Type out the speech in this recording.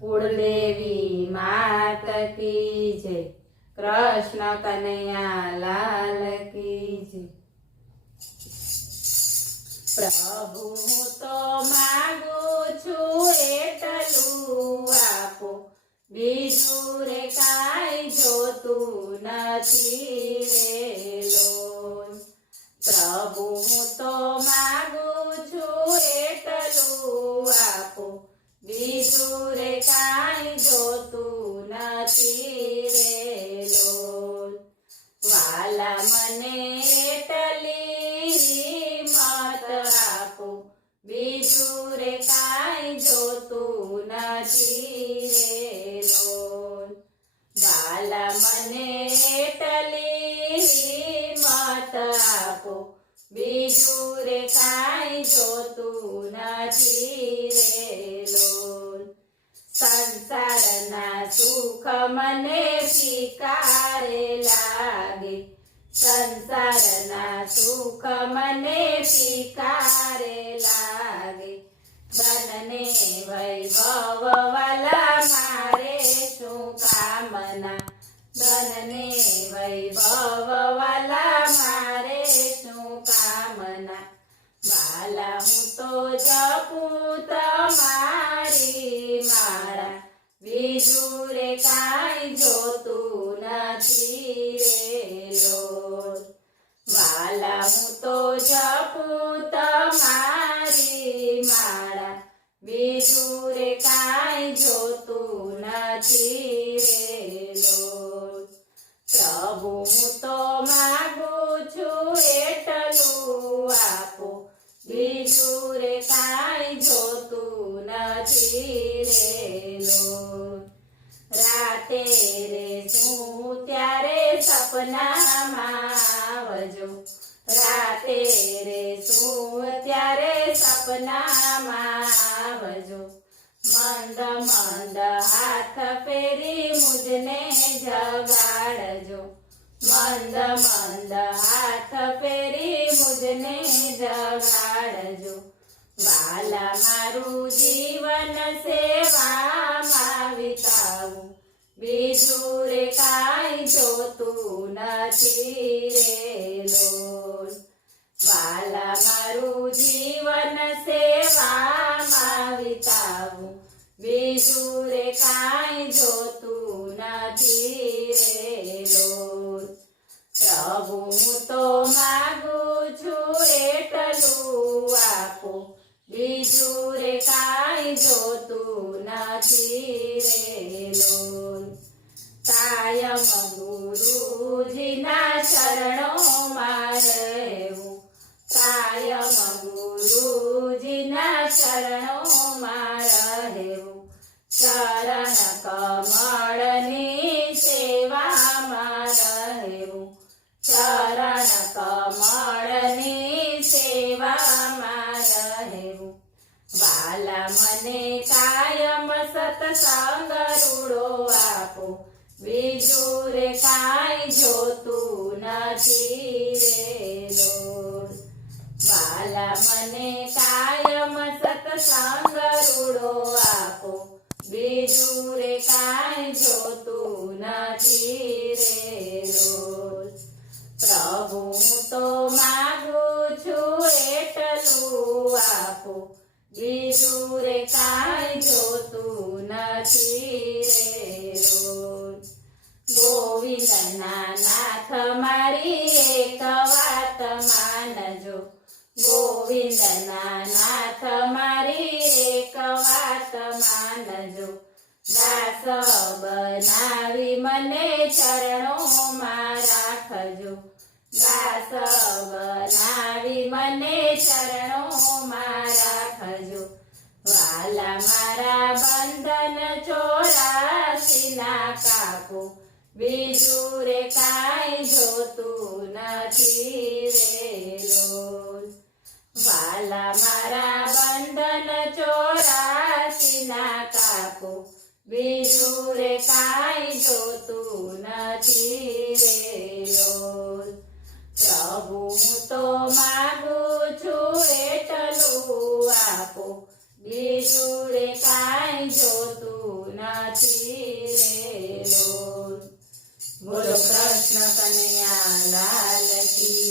કુળદેવી માત કી જય, કૃષ્ણ કનૈયા લાલ કી જય। પ્રભુ હું તો માગું છું એટલું આપો, બીજું રે કાંઈ જોતું નથી રે લોલ। પ્રભુ હું તો માગું છું એટલું આપો, બીજું રે કાંઈ જોતું નથી રે લોલ। વાલા મને એટલી મત આપો, બીજું રે કાંઈ જોતું નથી રે લોલ। વાલા મને એટલી મત આપો, બીજું રે કાંઈ જોતું નથી રે લોલ। સંસારના સુખ મને ફિકારે લાગે, સંસારના સુખ મને ફિકારે લાગે। ધનને વૈભવ વાલા મારે શું કામના, ધનને વૈભવ વાલા મારે શું કામના। વાલા હું તો જપું તમારી માળા, બીજું રે કાંઈ જોતું નથી રે લોલ। વાલા હું તો જપું તમારી માળા, બીજું રે કાંઈ જોતું નથી રે લોલ। પ્રભુ હું તો માગું છું એટલું આપો, બીજું રે કાંઈ જોતું નથી રે લોલ। રાતે રે શું ત્યારે સપનામાં આવજો, રાતે રે શું ત્યારે સપનામાં આવજો। મંદ મંદ હાથ ફેરી મુજને જગાડજો, મંદ મંદ હાથ ફેરી મુજને જગાડજો। વાલા મારું જીવન સેવામાં વિતાવું, બીજું રે કાંઈ જોતું નથી રે લોલ। વાલા મારું જીવન સેવામાં વિતાવું, બીજું રે કાંઈ જોતું નથી રે લોલ। પ્રભુ હું તો માગું છું એટલું આપો, બીજું રે કાંઈ જોતું નથી રે લોલ। કાયમ ગુરુજીના ચરણોમાં રહેવું, કાયમ ગુરુજીના ચરણોમાં રહેવું। ચરણ કમળની સેવામાં રહેવું, ચરણ કમળની સેવામાં રહેવું। વાલા મને કાયમ સત્સંગ રૂડો આપો, બીજું રે કાંઈ જોતું નથી રે લોલ। વાલા મને કાયમ સત્સંગ રૂડો આપો, બીજું રે કાંઈ જોતું નથી રે લોલ। પ્રભુ હું તો માગું છું એટલું આપો, બીજું રે કાંઈ જોતું નથી રે લોલ। ગોવિંદના નાથ મારી એક વાત માનજો, ગોવિંદના નાથ મારી એક વાત માનજો। દાસ બનાવી મને ચરણોમાં રાખજો, દાસ બનાવી મને ચરણોમાં રાખજો। વાલા મારા બંધન 84 ના કાપો, બીજું રે કાંઈ જોતું નથી રે લોલ। વાલા મારા બંધન 84 ના કાપો, બીજું રે કાંઈ જોતું નથી રે લોલ। પ્રભુ હું તો માગું છું એટલું આપો, બીજું રે કાંઈ જોતું કૃષ્ણ કનૈયા લાલ કી